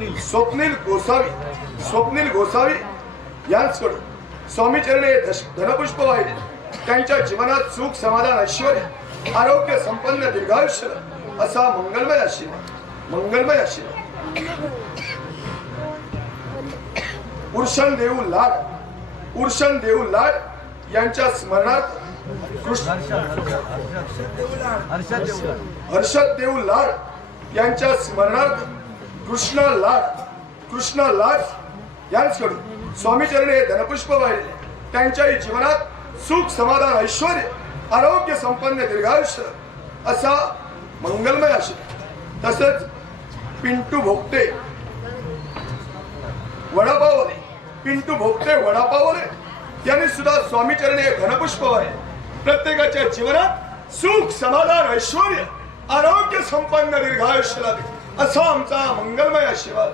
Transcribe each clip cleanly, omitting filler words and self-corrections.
स्वप्नील गोसावी यांच्याकडून स्वामी चरणी धनपुष्प वाहिले. त्यांच्या जीवनात सुख समाधान ऐश्वर आरोग्य संपन्न दीर्घायुष्य असा मंगलमय आशीर्वाद. उर्शन देऊ लाड यांच्या स्मरणार्थ हर्षद देऊ लाड यांच्या स्मरणार्थ कृष्णा लाड यांच्याकडून स्वामी चरणी धनपुष्प वाहिले. त्यांच्याही जीवनात सुख समाधान ऐश्वर आरोग्य संपन्न दीर्घायुष्य असा मंगलमय आशीर्वाद. तसंच पिंटू भोगते वडापावले यांनी सुद्धा स्वामी चरणी धनपुष्प वाहिले. प्रत्येकाच्या जीवनात सुख समाधान ऐश्वर आरोग्य संपन्न दीर्घायुष्य लाभे असा आमचा मंगलमय आशीर्वाद.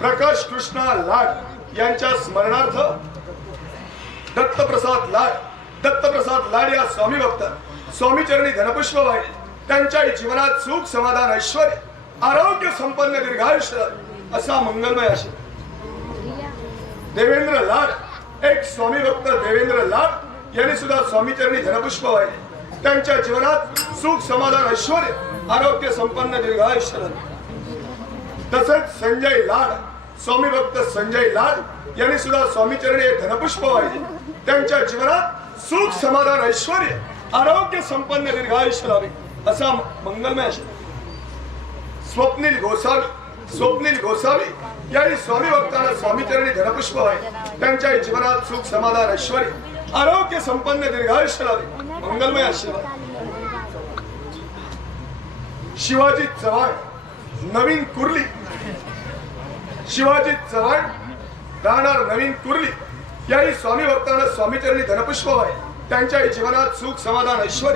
प्रकाश कृष्णा लाड यांच्या स्मरणार्थ दत्तप्रसाद लाड या स्वामी भक्त स्वामी चरणी धनपुष्प वाहिले. त्यांच्याही जीवनात सुख समाधान ऐश्वर आरोग्य संपन्न दीर्घायुष्य असा मंगलमय आशीर्वाद. देवेंद्र लाड एक स्वामी भक्त देवेंद्र लाड यांनी सुद्धा स्वामी चरणी धनपुष्प वाहिले. त्यांच्या जीवनात सुख समाधान ऐश्वर आरोग्य संपन्न दीर्घायुष्य. तसेच संजय लाड स्वामी भक्त संजय लाड यांनी सुद्धा स्वामी चरणी धनपुष्प वाहिले. त्यांच्या जीवनात सुख समाधान ऐश्वर आरोग्य संपन्न दीर्घायुष्य लाभे असा मंगलमय आशीर्वाद. स्वप्नील गोसावी यांनी स्वामी भक्तांना स्वामी चरणी धनपुष्प वाहिले. त्यांच्या जीवनात सुख समाधान ऐश्वर आरोग्य संपन्न दीर्घायुष्य लाभे मंगलमय आशीर्वाद. शिवाजी चव्हाण राहणार नवीन कुर्ली याही स्वामी भक्तांना स्वामी चरणी धनपुष्प वाहिले. त्यांच्या जीवनात सुख समाधान ऐश्वर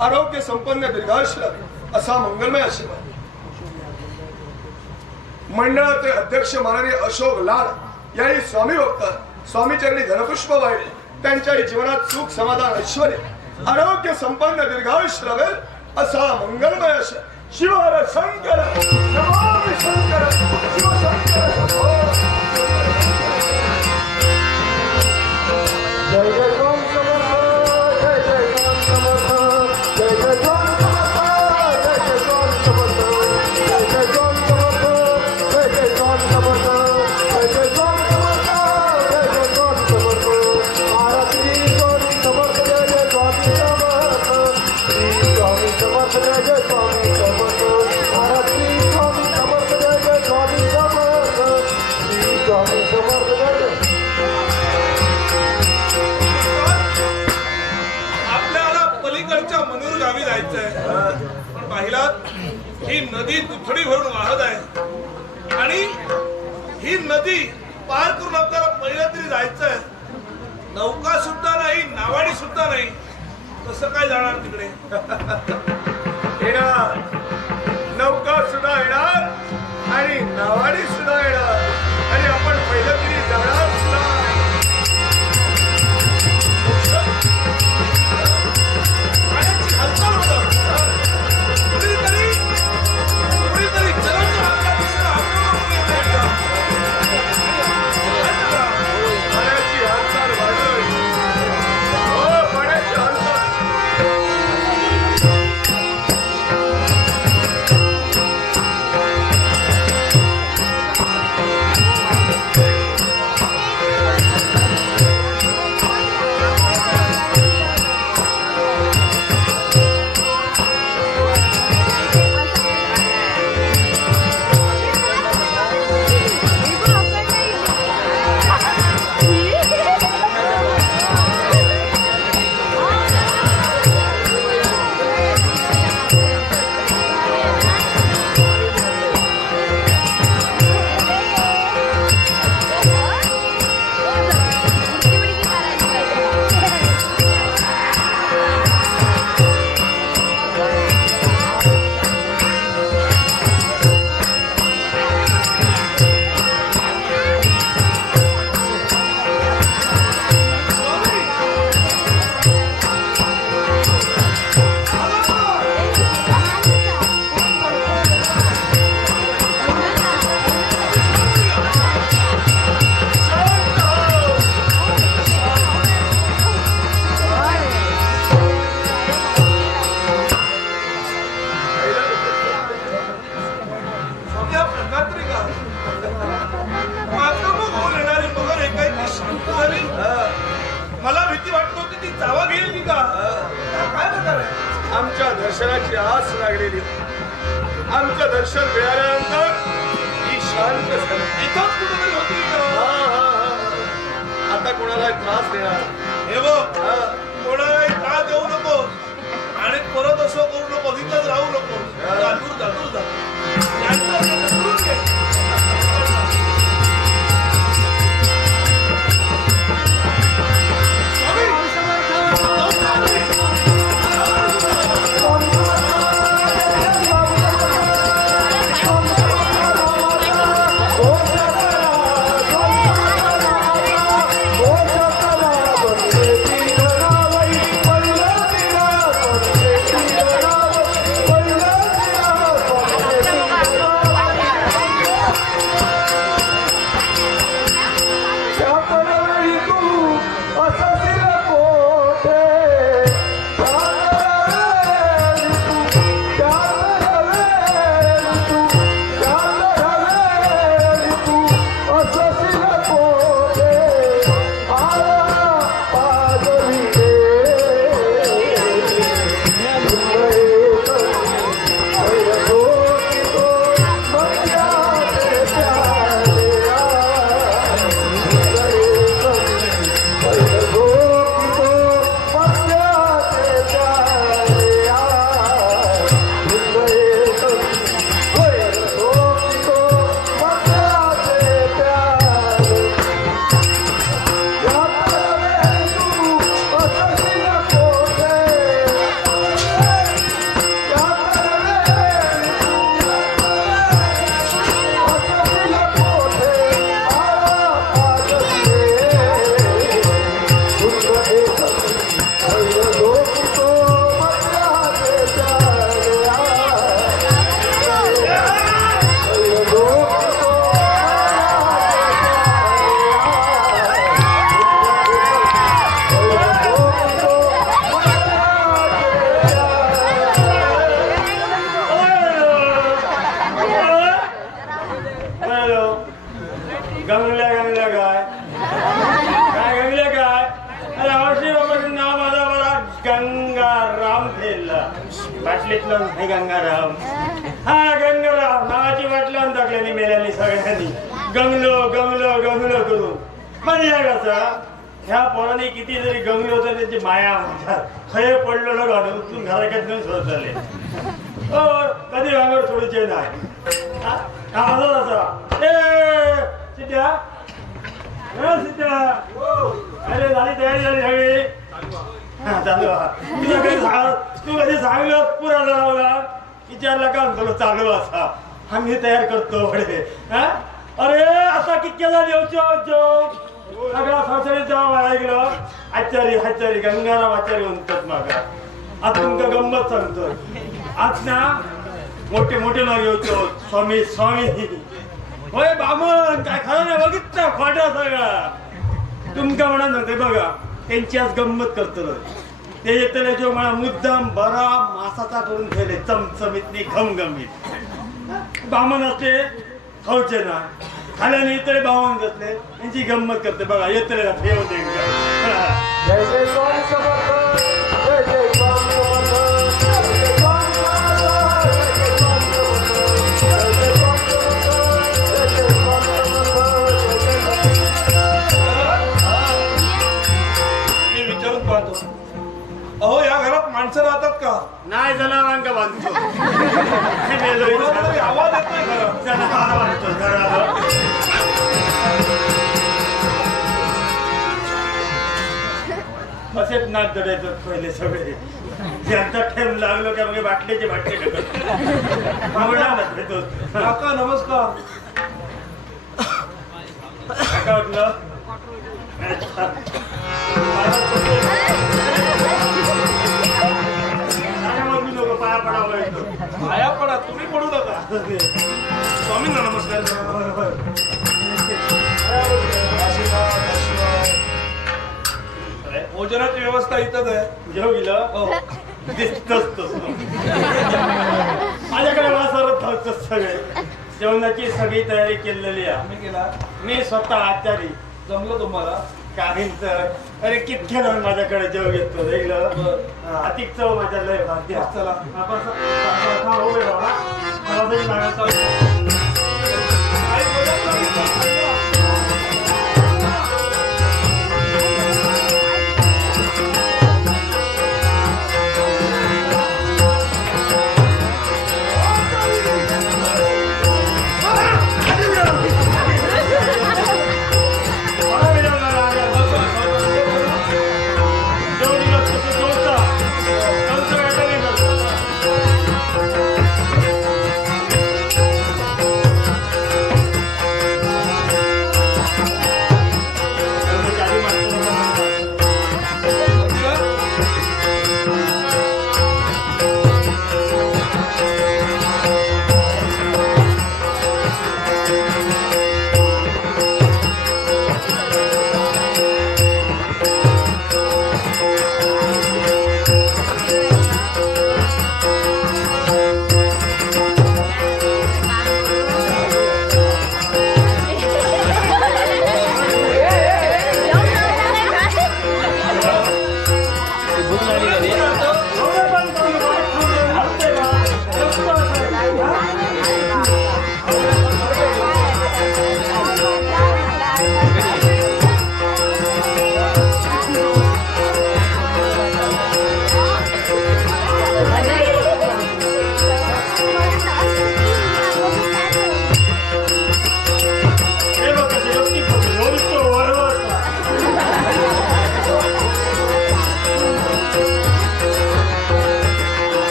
आरोग्य संपन्न दीर्घायुष्य लाभे असा मंगलमय आशीर्वाद. मंडळाचे अध्यक्ष माननीय अशोक लाड याही स्वामी भक्त स्वामी चरणी धनपुष्प वाहिले. त्यांच्याही जीवनात सुख समाधान ऐश्वर आरोग्य संपन्न दीर्घायुष्य लाभेल असा मंगलमय आशीर्वाद. शिवहर शंकर नमामि शंकर शिव शंकर जय जय राम समर्थ जय जय राम समर्थ जय जय राम समर्थ जय जय राम समर्थ जय जय राम समर्थ जय जय राम समर्थ जय जय राम समर्थ जय जय राम समर्थ आरती स्वामी समर्थ जय जय स्वामी समर्थ श्री स्वामी समर्थ जय जय स्वामी समर्थ आरती स्वामी समर्थ जय जय स्वामी समर्थ श्री स्वामी समर्थ जय जय. मनूर गावी जायचंय पण पाहिलात ही नदी दुथडी भरून वाहत आहे आणि ही नदी पार करून आपल्याला पहिल्या तरी जायचंय. नौका सुद्धा नाही नावाडी सुद्धा नाही कसं काय जाणार तिकडे. येणार नौका सुद्धा येणार आणि नावाडी सुद्धा येणार आणि आपण पहिल्या तरी जाणार सुद्धा. आस लागलेली. आमचं दर्शन मिळाल्यानंतर ही शांत झाली. इथंच कुठेतरी होती का? आता कोणाला त्रास देणार हे बघ. कोणालाही त्रास देऊ नको आणि परत असं करू नको. इथंच राहू नको. दूर जा दूर जा. गंगाराम ठेवला बाटलीतलं हे गंगाराम. हा गंगाराम नावाची बाटली आणून टाकल्याने मेल्याने सगळ्यांनी गंगलो गंगलो गंगलो करून. पण या कसा ह्या पोरांनी किती जरी गंगलो तर त्यांची माया म्हणतात. खय पडलेलं घालून उचलून घराकडे नेऊन सोडत चालले. कधी भांगर सोडूचे नाही. सिद्ध्या अरे झाली तयारी झाली सगळी. तू कधी सांगलं पुरा लावला विचारला का तुला चालू असा आम्ही तयार करतो पुढे. अरे आता कितक्या झाली सगळा संसारीत जावं ऐकलं. आचारी आचारी गंगाराम आचारी म्हणतात मागा. आता तुमका गंमत सांगतो. आज ना मोठे मोठे नाव येतो स्वामी स्वामी. होय बामण काय खरं नाही बघितलं खोटा सगळा. तुमका म्हणा नव्हते बघा त्यांची आज गंमत करतो. ते येतले जो मला मुद्दाम बरा मासाचा करून ठेवले चमचमीत घमघमीत. बामण असते खाऊचे ना खाल्याने इतरे बामण असले त्यांची गंमत करते बघा. येतले ठेवते जय जय स्वामी समर्थ जय जय स्वामी अहो या घरात माणसं राहतात का? नाही जनावरांका बांधतो. आवाज येत नाही घरात. जनावर बांधतो घराला. असेच नाक दडायचं पहिले सगळे. ज्यांचा ठेम लागलो का मग बाटलीचे बाटले काका नमस्कार. काय वाटलं पाया पडा तुम्ही पडू नका. स्वामींना नमस्कार. भोजनाची व्यवस्था इथंच आहे. जेव गेलं माझ्याकडे वासरत धावतो सगळे. जेवणाची सगळी तयारी केलेली आहे. केला मी स्वतः आचारी. जमलं तुम्हाला? काहींच अरे कितक्या जाऊन माझ्याकडे जेव घेतो अतिक चव माझ्या लय भाग्य चला. आपण होय बाबा मला तरी मागायचं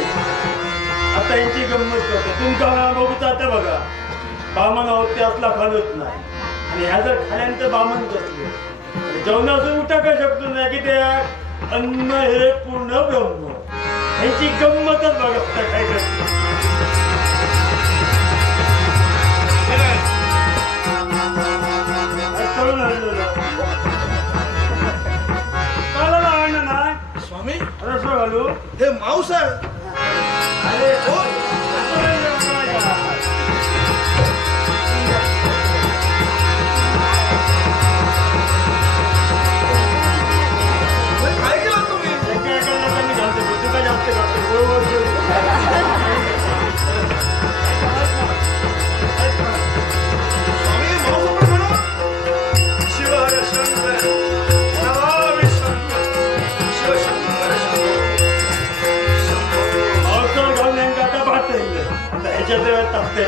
आता यांची गंमत करतो तुमचा बघूचा आता बघा बामण आहोत ते असला खालत नाही आणि ह्या जर खाल्यानंतर बामण बसले जेवणाचं उठा का शकतो नाही की ते अन्न हे पूर्ण ब्रह्म यांची गंमतच बघा काय करते कळून आणलं कळलं आणलं ना स्वामी रस घालू हे मांस आहे अरे हो. काय केलं तुम्ही स्वामी मांस आपण म्हणा शिव हर शंकर नमामि शंकर शिव शंकर ह्याच्यात तापते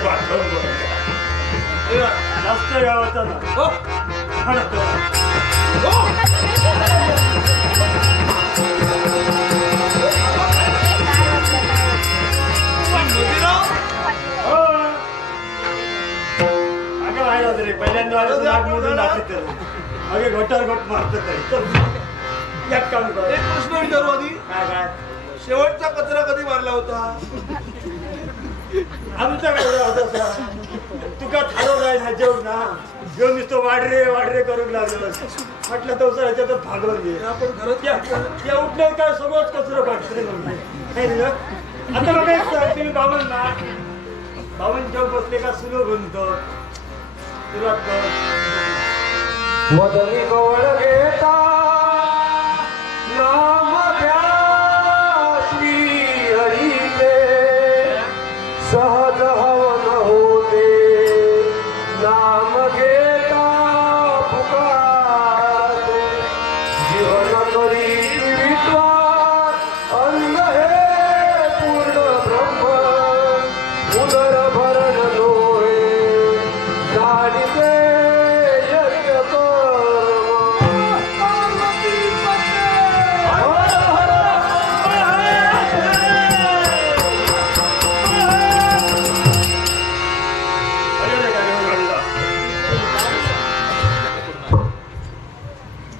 जास्त गावाचा ना हो पहिल्यांदा नाग मोडून दाखवत अगे घोटार घोट मारत एक काम कर एक प्रश्न विचारू आधी काय काय शेवटचा कचरा कधी मारला होता आमचा काय होता तुका थारो जाय ना जेवण ना घेऊन नुसतं वाढरे करून लागलो म्हटलं तर सर ह्याच्यात भागवून घे आपण घरात या उठल्यावर काय सगळंच कचरं काढतोय आता बघा एक सांग तुम्ही बाबन ना बाबन जेव्हा बसले का सुरू बनतो सुरुवात कर वदनी गवळ घेता नाम घ्या श्री हरीचे सहज हवन होते नाम घेता पुकारते जीवन करी विश्वास अन्न हे पूर्ण ब्रह्म उदर भरण डोळे जाणीते यज्ञ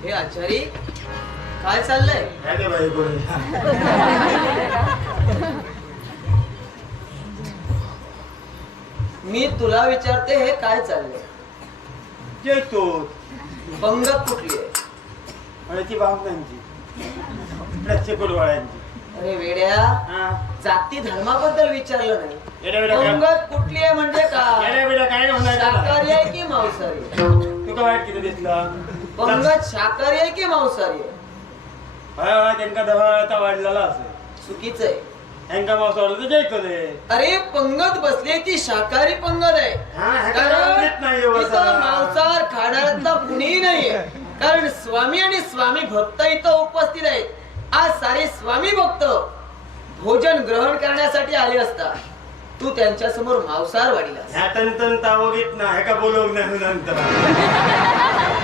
हे आचारी काय चाललंय काय बाई कोणी मी तुला विचारते हे काय चाललंय जे तो पंगत कुठली आहे आणि ती बामणांची प्रत्येक वाळ्यांची अरे वेड्या, हा. जाती धर्माबद्दल विचारलं नाही. येड्या-वेड्या काय? पंगत कुठली आहे म्हणजे काय? येड्या-वेड्या काय होणार त्याला? शाकाहारी आहे की मांसाहारी? तुका वाईट किती दिसला? पंगत शाकाहारी आहे की मांसाहारी आहे? हा, त्यांका दबावाचा वाढलेला असेल. चुकीचं आहे. त्यांका मांस वाढलं तर जैतले. अरे पंगत बसली ती शाकाहारी पंगत आहे. हा, ह्याला कारण आवडत नाही हो इथं असं. मांसाहार खाणाऱ्यांना कुणीही नाहीये. कारण स्वामी आणि स्वामी भक्त इथं उपस्थित आहेत. आज सारे स्वामी भक्त भोजन ग्रहण करण्यासाठी आले असता तू त्यांच्या समोर मांसाहार वाढीलास. ह्या तंतन तावगीत ना ह्याका बोलवून नाही नंतर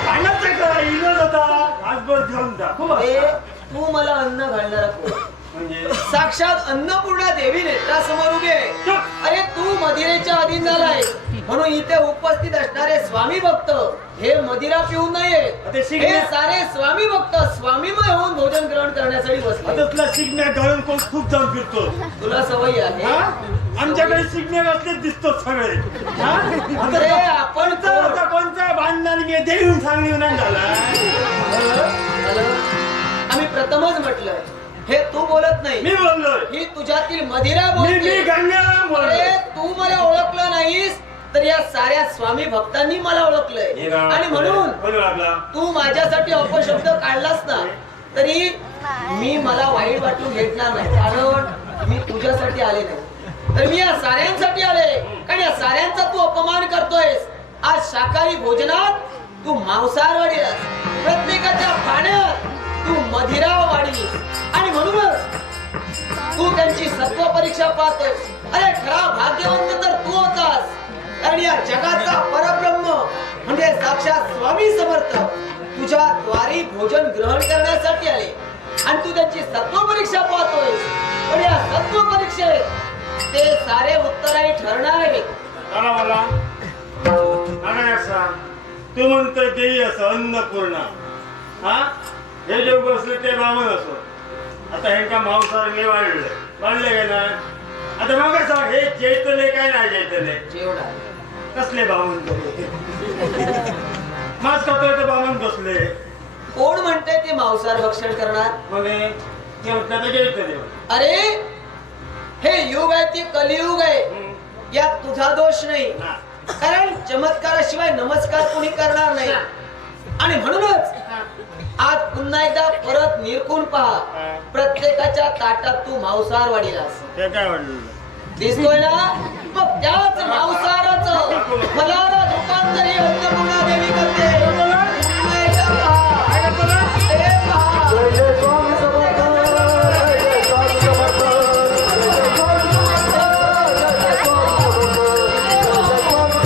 सांगायचं का इलोज होता आजभर घेऊन जा खूप हे असता. तू मला अन्न घालणारा कोण? म्हणजे साक्षात अन्नपूर्णा देवी नेत्रासमोर उभी आहे. चुप. अरे तू मदिरेच्या अधीन झालाय म्हणून इथे उपस्थित असणारे स्वामी भक्त हे मदिरा पिऊन नाहीये. ते शिकण्या- हे सारे स्वामी भक्त स्वामीमय होऊन भोजन ग्रहण करण्यासाठी बसले. आता तुला शिकण्या घालून कोण खूप जाऊन फिरतो तुला सवय आहे. हा? आमच्याकडे शिकण्या असलेच दिसतो सगळे हा? आता अरे तो- आपण आता कोणत्या भांडणाने मी देऊन सांगली नाही झाला आम्ही प्रथमच म्हटलंय हे तू बोलत नाही. मी बोललोय ही तुझ्यातील मदिरा मी बोलते. गंगाराम अरे बोललोय तू मला ओळखलं नाहीस तर या साऱ्या स्वामी भक्तांनी मला ओळखलंय. आणि म्हणून बोलू आपला तू माझ्यासाठी अपशब्द काढलास ना तरी मी मला वाईट वाटून घेतणार नाही. कारण मी तुझ्यासाठी आले नाही तर मी या साऱ्यांसाठी आले. कारण या साऱ्यांचा तू अपमान करतोयस. आज शाकाहारी भोजनात तू मांसाहार वाढीलास. प्रत्येकाच्या पाण्यात तू मदिरा वाढीलीस. आणि म्हणूनच तू त्यांची सत्व परीक्षा पाहतोस. अरे खरा भाग्यवंत तर तू होतास. कारण या जगाचा परब्रह्म म्हणजे साक्षात स्वामी समर्थ तुझ्या द्वारी भोजन ग्रहण करण्यासाठी आले आणि तू त्यांची सत्व परीक्षा पाहतोयस. पण या सत्व परीक्षेत ते सारे उत्तराही ठरणार आहेत. मला मला मला एक सांग तू म्हणतोय देई असं अन्नपूर्णा हा हे जे बसले ते ब्राह्मण असो आता ह्यांका मांसाहार मी वाढले का ना आता मग काय सांग हे जेतले काय नाही जेतले जेवढा कसले ब्राह्मण मास खातोय तर ब्राह्मण बसले कोण म्हणते ते मांसाहार भक्षण करणार? मग ते म्हणतात जेतले अरे हे युग आहे ते कलियुग आहे. यात तुझा दोष नाही. कारण चमत्काराशिवाय नमस्कार कोणी करणार नाही. आणि म्हणूनच आज पुन्हा एकदा परत निरखून पहा. प्रत्येकाच्या ताटात तू मांसाहार वाढीलास ते काय वाढलं दिसतोय ना? मग त्याच मांसाहाराचं फलाला रूपांतरी अन्नपूर्णा देवी करते. पुन्हा एकदा पहा. हे पहा. जय जय स्वामी समर्थ जय जय स्वामी समर्थ जय जय स्वामी समर्थ जय जय स्वामी समर्थ जय जय स्वामी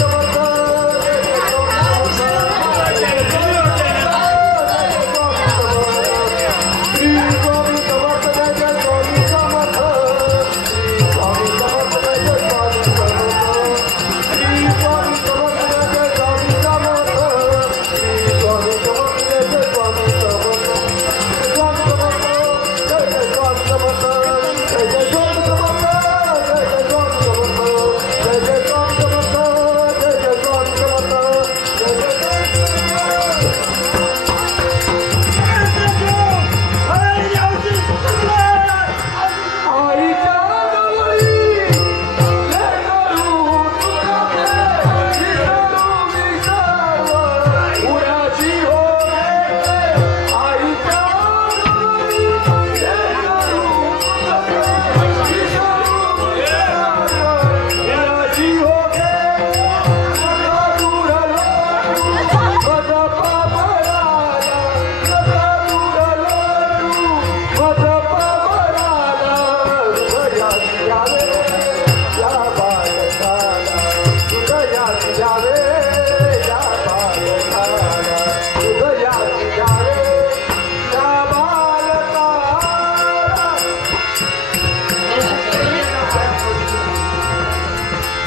समर्थ जय जय स्वामी समर्थ श्री स्वामी समर्थ जय जय स्वामी समर्थ श्री स्वामी समर्थ जय जय स्वामी समर्थ श्री स्वामी समर्थ जय जय स्वामी समर्थ श्री स्वामी समर्थ जय जय स्वामी समर्थ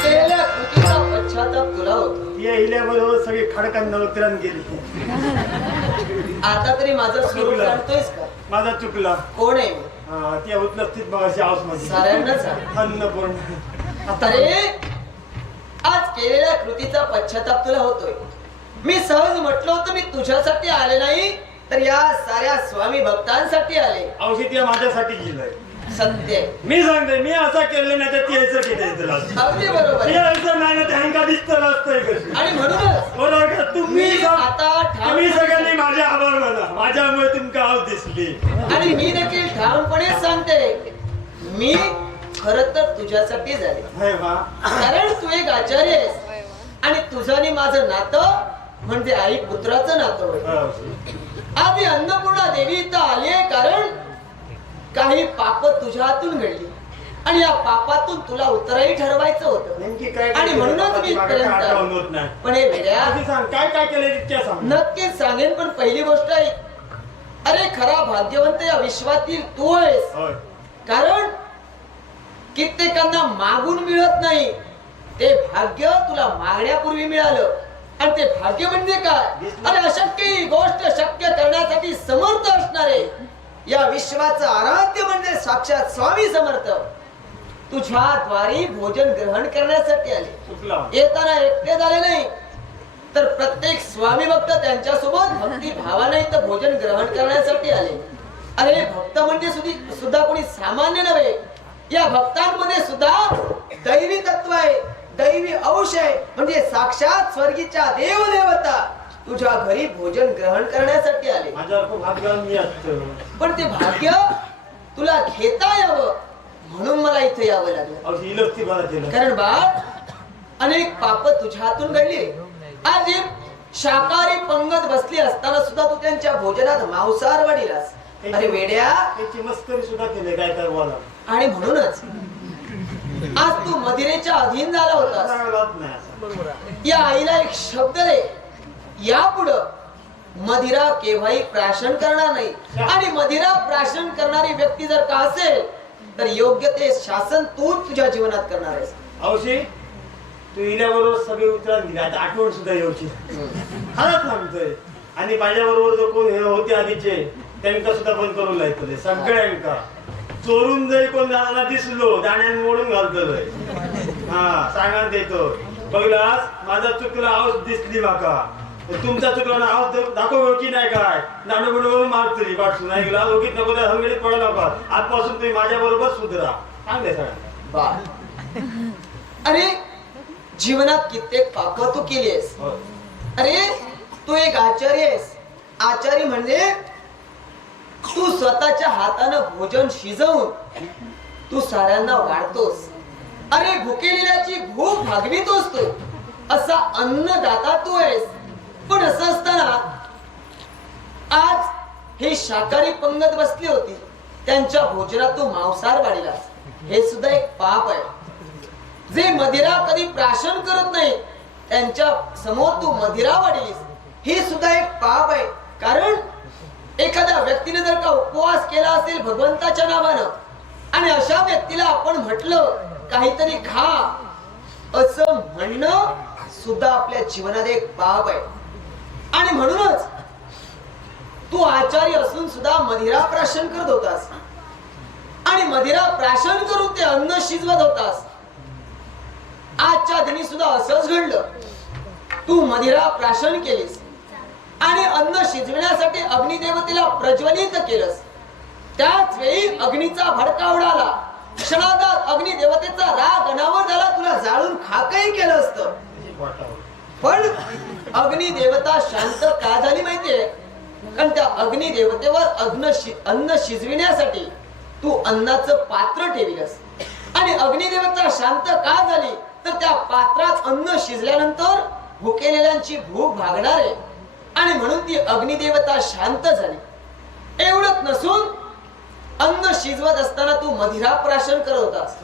केलेल्या कृतीचा पश्चाताप तुला होतो. या इल्याबरोबर सगळी खडकांना उतरण गेली आता तरी माझं स्वरूप जाणतोयस का? माझा चुकला कोण आहे मी? हा ती उतलस्थित मग अशी हाऊस मध्ये साऱ्यांनाच आहे. अन्नपूर्ण आता अरे आज केलेल्या कृतीचा पश्चाताप तुला होतोय. मी सहज म्हटलं होतं मी तुझ्यासाठी आले नाही तर या साऱ्या स्वामी भक्तांसाठी आले. औषध या माझ्यासाठी गेलंय सत्य आहे. मी सांगते मी असा केलं नाही तर ती यायचं किती तुला अगदी बरोबर ती आहे. यायचं नाही ना त्यांना दिसतं नसतंय कशी आणि म्हणूनच बरोबर का? तुम्ही मी आता ठाम- तुम्ही सगळ्यांनी माझे आभार माना माझ्यामुळे तुमका आव दिसली आणि मी देखील ठामपणे सांगते मी खरं तर तुझ्यासाठी झाले, हाय वा. कारण तू एक आचार्य आहेस आणि तुझं आणि माझं नातं म्हणजे आई पुत्राचं नातं होय. हो. आधी अन्नपूर्णा देवी इथं आली आहे कारण काही पाप तुझ्या हातून घडली आणि या पापातून तुला उत्तरही ठरवायचं होतं नेमकी काय आणि म्हणूनच मी मागं इथपर्यंत काय आलो. आठवण होत नाही. पण हे वेड्या आधी सांग काय काय केलं इतक्या सांग नक्कीच सांगेन, पण पहिली गोष्ट आहे अरे खरा भाग्यवंत या विश्वातील तू आहेस, होय. कारण कित्येकांना मागून मिळत नाही ते भाग्य तुला मागण्यापूर्वी मिळालं. आणि ते भाग्य म्हणजे काय? अरे अशक्य ही गोष्ट शक्य करण्यासाठी समर्थ असणारे या विश्वाचं आराध्य म्हणजे साक्षात स्वामी समर्थ तुझ्या द्वारी भोजन ग्रहण करण्यासाठी आले. चुकला येताना एकटे झाले नाही तर प्रत्येक स्वामी भक्त त्यांच्यासोबत भक्ती भावाने इथं भोजन ग्रहण करण्यासाठी आले. अरे भक्त म्हणजे सुद्धा कोणी सामान्य नव्हे, या भक्तांमध्ये सुद्धा दैवी तत्व आहे, दैवी अंश आहे, म्हणजे साक्षात स्वर्गीच्या देवदेवता तुझ्या घरी भोजन ग्रहण करण्यासाठी आले. माझ्यावर खूप भाग्यवान मी असतो पण ते भाग्य तुला घेता यावं म्हणून मला इथे यावं लागलं. अहो, ही लक्ती बरा केलं कारण बाळ अनेक पाप तुझ्या हातून घडली. आज एक शाकाहारी पंगत बसली असताना सुद्धा तू त्यांच्या भोजनात मांसाहार वाढीलास. अरे वेड्या, त्याची मस्करी सुद्धा केली काय काय बोला आणि म्हणूनच आज तू मदिरेच्या अधीन झाला होतास. चांगलाच नाही असं. या आईला एक शब्द दे, यापुढं मदिरा केव्हाही प्राशन करणार नाही. आणि मदिरा प्राशन करणारी व्यक्ती जर का असेल तर योग्य ते शासन तू तुझ्या जीवनात करणार आहेस. औशी तू इल्याबरोबर सगळे उतरा दिले आता आठवण सुद्धा येऊची खरंच सांगतोय. आणि माझ्याबरोबर जो कोण हे होते आधीचे त्यांना सुद्धा बंद करून लायतले सगळ्यांका चोरून जरी कोण जाणारा दिसलो दाण्यान मोडून घालतलोय. हा सांगा देतो बघलास माझा चुकला आवाज दिसली माका तुमचा चुकला ना आवाज दाखव की नाही काय दांडू बिडू मारतली पाठसून ऐकला ओगीत नको त्या हंगडीत पडू नका आजपासून तुम्ही माझ्या बरोबर सुधरा सांगते सगळ्यांना. बाळ अरे जीवनात कित्येक पाप तू केली आहेस. अरे तू एक आचार्य आहेस. आचारी म्हणजे तू स्वतःच्या हातानं भोजन शिजवून तू साऱ्यांना वाढतोस. अरे भुकेलेल्याची भूक भागवितोस तू, असा अन्नदाता तू आहेस. पण असं असताना आज हे शाकाहारी पंगत बसली होती त्यांच्या भोजनात तू मांसाहार वाढीलास. हे सुद्धा एक पाप आहे. जे मदिरा कधी प्राशन करत नाही त्यांच्या समोर तू मदिरा वाढीलीस, हे सुद्धा एक पाप आहे. कारण एखाद्या व्यक्तीने जर का उपवास केला असेल भगवंताच्या नावानं आणि अशा व्यक्तीला आपण म्हटलं काहीतरी खा असं म्हणणं सुद्धा आपल्या जीवनात एक पाप आहे. आणि म्हणूनच तू आचार्य असून सुद्धा मदिरा प्राशन करत होतास आणि मदिरा प्राशन करून ते अन्न शिजवत होतास. आजच्या दिनी सुद्धा असंच घडलं. तू मदिरा प्राशन केलीस आणि अन्न शिजविण्यासाठी अग्निदेवतेला प्रज्वलित केलंस. त्याच वेळी अग्नीचा भडका उडाला. क्षणार्धात अग्निदेवतेचा राग अनावर झाला, तुला जाळून खाकही केलं असतं. पण अग्निदेवता शांत का झाली माहितीये? कारण त्या अग्निदेवतेवर अन्न शिजविण्यासाठी तू अन्नाचं पात्र ठेविलंस. आणि अग्निदेवता शांत का झाली तर त्या पात्रात अन्न शिजल्यानंतर भुकेलेल्यांची भूक भागणार आहे आणि म्हणून ती अग्निदेवता शांत झाली. एवढंच नसून अन्न शिजवत असताना तू मदिरा प्राशन करत होतास.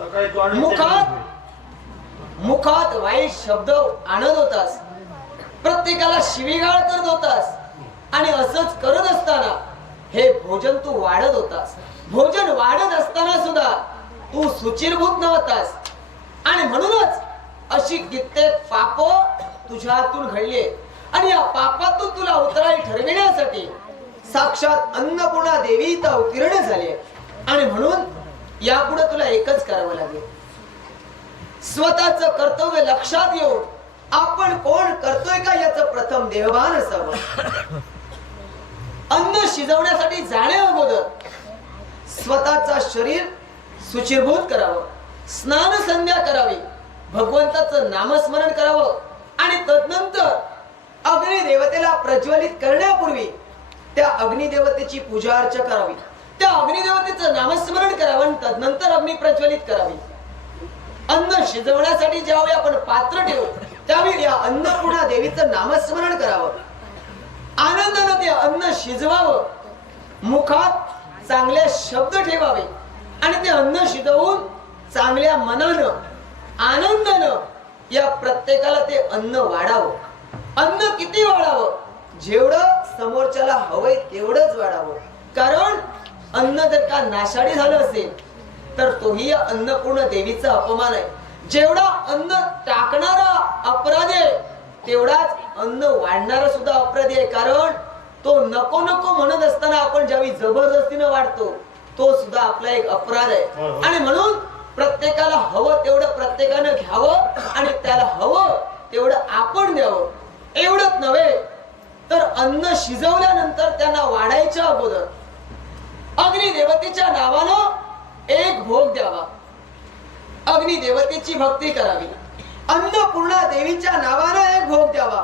मुखात वाईट शब्द आणत होतास, प्रत्येकाला शिवीगाळ करत होतास. आणि असंच करत असताना हे भोजन तू वाढत होतास. भोजन वाढत असताना सुद्धा तू सुचिरभूत नव्हतास. आणि म्हणूनच अशी कित्येक पाप तुझ्या हातून घडली. आणि या पापातून तुला उतराई ठरविण्यासाठी साक्षात अन्नपूर्णा देवी इथं अवतीर्ण झाली. आणि म्हणून यापुढे तुला एकच करावं लागेल. स्वतःच कर्तव्य लक्षात येऊन आपण कोण करतोय का याचं प्रथम देहभान असावं. अन्न शिजवण्यासाठी जाणे अगोदर स्वतःचा शरीर शुचिर्भूत करावं, स्नान संध्या करावी, भगवंताचं नामस्मरण करावं आणि तदनंतर अग्निदेवतेला प्रज्वलित करण्यापूर्वी त्या अग्निदेवतेची पूजा अर्चा करावी, त्या अग्निदेवतेचं नामस्मरण करावं आणि तदनंतर अग्नी प्रज्वलित करावी. अन्न शिजवण्यासाठी ज्यावेळी आपण पात्र ठेवू त्यावेळी या अन्नपूर्णा देवीचं नामस्मरण करावं. आनंदानं ते अन्न शिजवावं, मुखात चांगले शब्द ठेवावे आणि ते अन्न शिजवून चांगल्या मनानं आनंदानं या प्रत्येकाला ते अन्न वाढावं. अन्न किती वाढावं? जेवढं समोरच्याला हवंय तेवढंच वाढावं. कारण अन्न जर का नाशाडी झालं असेल तर तोही या अन्नपूर्ण देवीचा अपमान आहे. जेवढा अन्न टाकणारा अपराधी आहे तेवढाच अन्न वाढणारा सुद्धा अपराधी आहे. कारण तो नको नको म्हणत असताना आपण ज्यावेळी जबरदस्तीनं वाढतो तो सुद्धा आपला एक अपराध आहे. आणि म्हणून प्रत्येकाला हवं तेवढं प्रत्येकानं घ्यावं आणि त्याला हवं तेवढं आपण द्यावं. एवढंच नव्हे तर अन्न शिजवल्यानंतर त्यांना वाढायच्या अगोदर अग्निदेवतेच्या नावानं एक भोग द्यावा, अग्निदेवतेची भक्ती करावी. अन्नपूर्णा देवीच्या नावानं एक भोग द्यावा,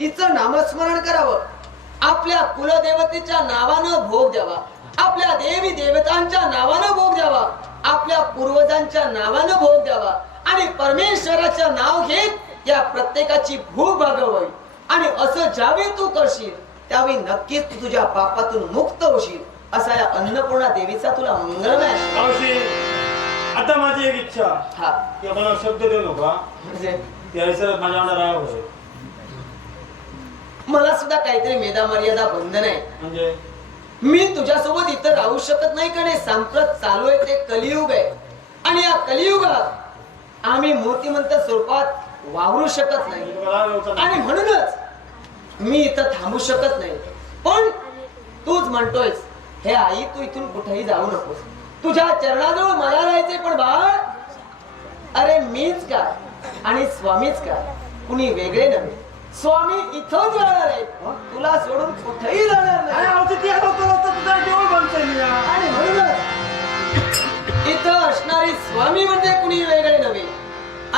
तिचं नामस्मरण करावं. आपल्या कुलदेवतेच्या नावानं भोग द्यावा, आपल्या देवी देवतांच्या नावानं भोग द्यावा, आपल्या पूर्वजांच्या नावानं भोग द्यावा आणि परमेश्वराचं नाव घेत या प्रत्येकाची भूक भागवावी. आणि असं ज्यावेळी तू करशील त्यावेळी नक्कीच तू तुझ्या पापातून मुक्त होशील. असा या अन्नपूर्णा देवीचा तुला मंगलमय आशीर्वाद. मावशी, आता माझी एक इच्छा हा की आपण शब्द देऊ नका, म्हणजे त्या विसरत माझ्या राहावं आहे. मला सुद्धा काहीतरी मेधा मर्यादा बंधन आहे. म्हणजे मी तुझ्यासोबत इतर राहू शकत नाही कारण सांप्रत चालू आहे ते कलियुग आहे आणि या कलियुगात आम्ही मूर्तिमंत स्वरूपात वावरू शकत नाही आणि म्हणूनच मी इथं थांबू शकत नाही. पण तूच म्हणतोयस हे आई तू इथून कुठेही जाऊ नकोस, तुझ्या चरणाजवळ मला राहायचंय. पण बाळ, अरे मीच काय आणि स्वामीच काय, कुणी वेगळे नव्हे. स्वामी इथंच राहणार आहे, तुला सोडून कुठेही जाणार नाही. आणि म्हणूनच इथं असणारी स्वामी म्हणजे कुणी वेगळे नव्हे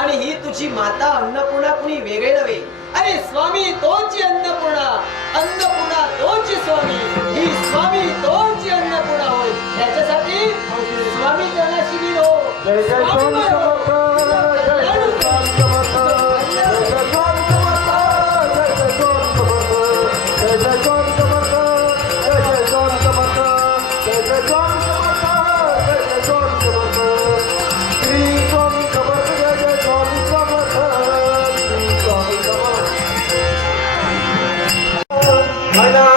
आणि ही तुझी माता अन्नपूर्णा कुणी वेगळे नव्हे. अरे स्वामी तोची अन्नपूर्णा, अन्नपूर्णा तोची स्वामी, ही स्वामी तोची अन्नपूर्णा होय. याच्यासाठी स्वामी चरणाशी गेलो. जय जय स्वामी समर्थ, जय जय स्वामी समर्थ, जय जय स्वामी समर्थ, जय जय स्वामी समर्थ, जय जय स्वामी समर्थ, जय जय स्वामी समर्थ, जय जय स्वामी समर्थ, जय जय स्वामी समर्थ, श्री स्वामी समर्थ, जय जय स्वामी समर्थ, श्री स्वामी समर्थ. मला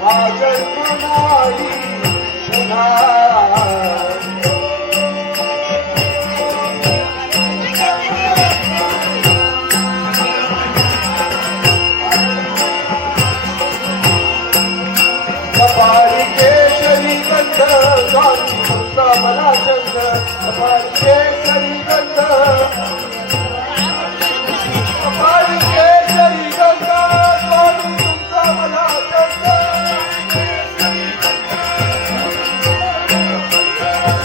हा जन्म नाही पुन्हा कपाळी केशरी गंध स्वामी तुमचा मला चंद, कपाळी केशरी गंध, कपाळी केशरी गंध स्वामी तुमचा मला चंद,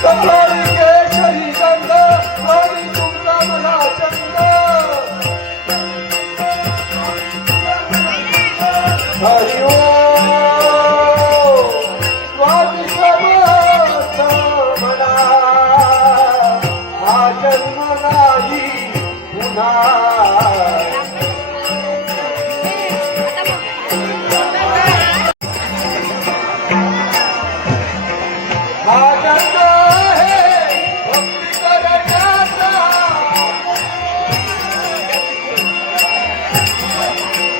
कपाळी केशरी गंध स्वामी तुमचा मला चंद. हरि ओम स्वामी समर्थ. म्हणा हा जन्म नाही पुन्हा. हा जन्म आहे भक्ती करण्याचा,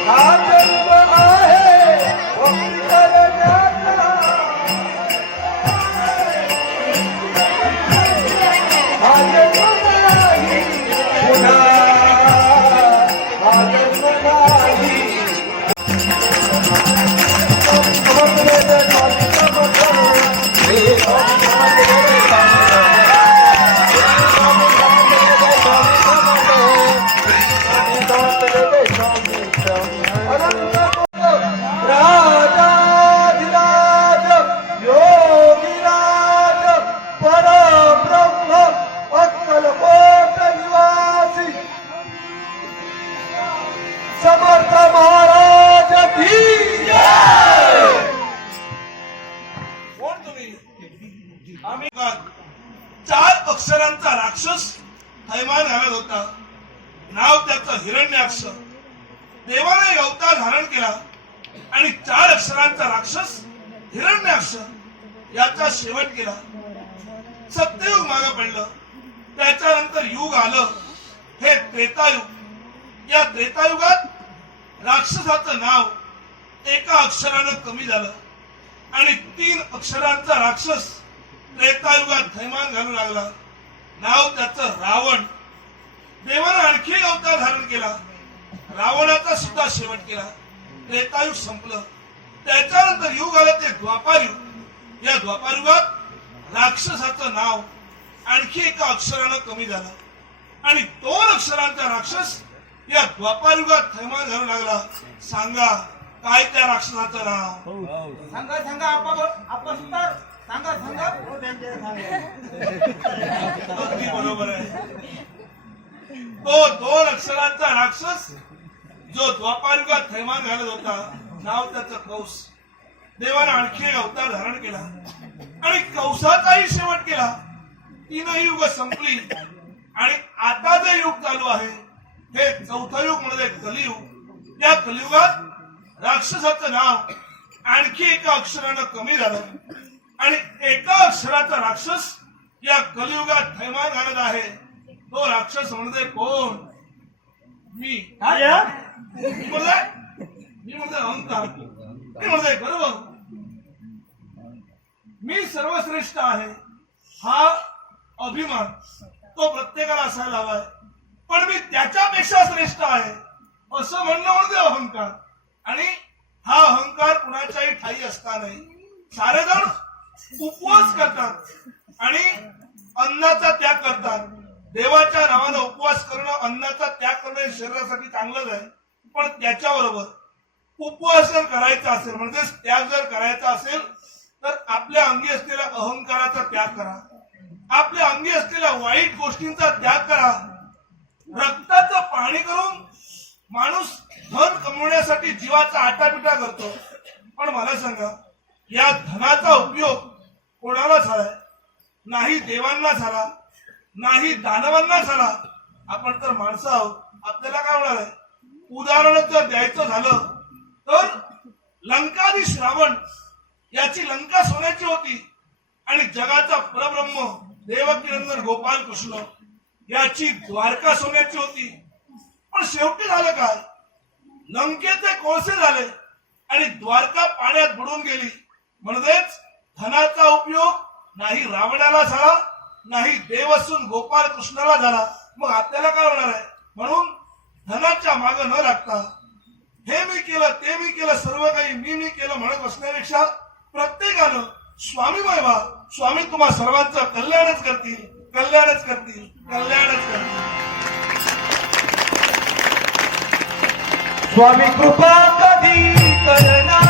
हा जन्म आहे भक्ती करण्याचा, हा जन्म नाही पुन्हा, हा जन्म नाही. राजाधिराज योगीराज अक्षरांचा राक्षस थैमान घालत होता. नाव त्याचं हिरण्याक्ष. देवाने एक अवतार धारण केला आणि 4 अक्षरांचा राक्षस हिरण्याक्ष याचा शेवट केला. सत्ययुग मागे पडलं. त्याच्यानंतर युग आलं, हे त्रेतायुग. या त्रेतायुगात राक्षसाचं नाव एका अक्षरानं कमी झालं आणि 3 अक्षरांचा राक्षस त्रेतायुगात थैमान घालू लागला. नाव त्याचं रावण. देवानं आणखी एक अवतार धारण केला. रावणाचा सुद्धा शेवट केला. त्रेतायुग संपलं. त्याच्यानंतर युग आलं, ते द्वापारयुग. या द्वापारयुगात राक्षसाचं नाव आणखी एका अक्षरानं कमी झालं आणि 2 अक्षरांचा राक्षस या द्वापारयुगात थैमान घालू लागला. सांगा काय त्या राक्षसाचं नाव? सांगा सांगा आपण सुद्धा सांगा सांगा. अगदी बरोबर आहे. तो 2 अक्षरांचा राक्षस जो द्वापारयुगात थैमान घालत होता, नाव त्याचं कंस. देवानं आणखी एक अवतार धारण केला आणि कंसाचाही शेवट केला. 3 युग संपली आणि आता जे युग चालू आहे हे 4थं युग म्हणजे कलियुग. या कलियुगात राक्षसाचं नाव आणखी एका अक्षरानं कमी झालं आणि एका अक्षराचा राक्षस या कलियुगात थैमान घालत आहे. तो राक्षस म्हणजे कोण? मी. मी म्हणजे अहंकार. मी म्हणजे गर्व. मी सर्वश्रेष्ठ आहे हा अभिमान तो प्रत्येकाला असायला हवाय. पण मी त्याच्यापेक्षा श्रेष्ठ आहे असं म्हणणं म्हणजे अहंकार. आणि हा अहंकार कुणाच्याही ठाई असता नाही. सारेजण उपवास करतात आणि अन्नाचा त्याग करतात. देवाच्या नावानं उपवास करणं, अन्नाचा त्याग करणं हे शरीरासाठी चांगलंच आहे. पण त्याच्याबरोबर उपवास जर करायचा असेल म्हणजे त्याग जर करायचा असेल तर आपल्या अंगी असलेल्या अहंकाराचा त्याग करा. आपल्या अंगी असलेल्या वाईट गोष्टींचा त्याग करा. रक्ताचं पाणी करून माणूस धन कमवण्यासाठी जीवाचा आटापिटा करतो. पण मला सांगा, या धनाचा उपयोग कोणाला झालाय? नाही देवांना झाला, नाही दानवांना झाला. आपण तर माणसं आहोत. आपल्याला काय होणार आहे? उदाहरण जर द्यायचं झालं तर लंकाधीश रावण याची लंका सोन्याची होती आणि जगाचा परब्रह्म देवकीनंदन गोपाल कृष्ण याची द्वारका सोन्याची होती. पण शेवटी झालं काय? लंकेचे कोळसे झाले आणि द्वारका पाण्यात बुडून गेली. म्हणजेच धनाचा उपयोग नाही रावणाला झाला, नाही देवसून गोपाल कृष्णाला झाला. मग आपल्याला काय होणार आहे? म्हणून धनाच्या मागे न लागता हे मी केलं, ते मी केलं, सर्व काही मी केलं म्हणत बसण्यापेक्षा प्रत्येकानं स्वामीमय व्हा. स्वामी तुम्हा सर्वांचं कल्याणच करतील, कल्याणच करतील, कल्याणच करतील. स्वामी कृपा कधी करणार?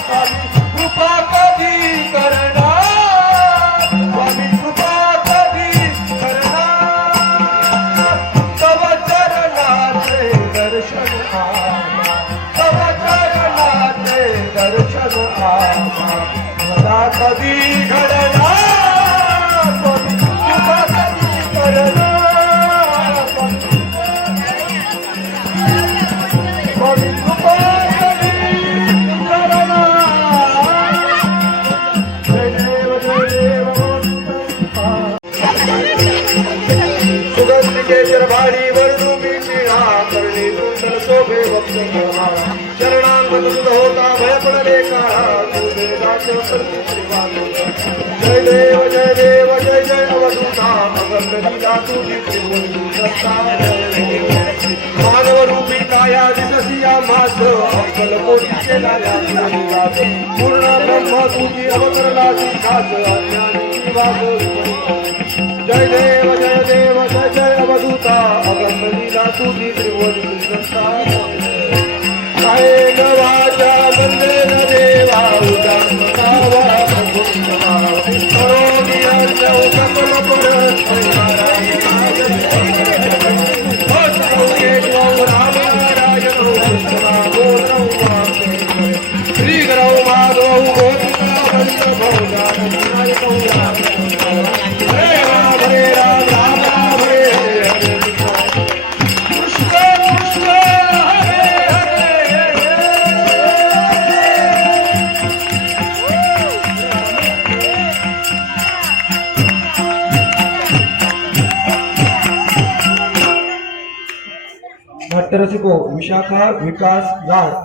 स्वामी कृपा कधी करणार? स्वामी कृपा कधी करणार? तव चरणाचे दर्शन आम्हा, तव चरणाचे दर्शन आम्हा मला कधी घडणार? स्वामी कृपा कधी करणार? भाडी वर्णू मी टिळा करणे कुंडल शोभे भक्त चरणांगत होता भय पडले काळा तुझे दास्य करते श्रीवान. जय देव जय देव जय जय अवधूता अगंत लीला तुझी मानव रूपी काया दिससिया मास अक्कल कोटी केला पूर्ण ब्रह्म तुझी अवतरला खास अज्ञानी वाद. जय देव जय देव जय जय अवधूता अगंत लीला तुझी त्रिभुवन काय गवाचा मंदिर देवा उदावा श्री गरौ माधव गोविंद साहित्य रसिको विशाखा विकास जाड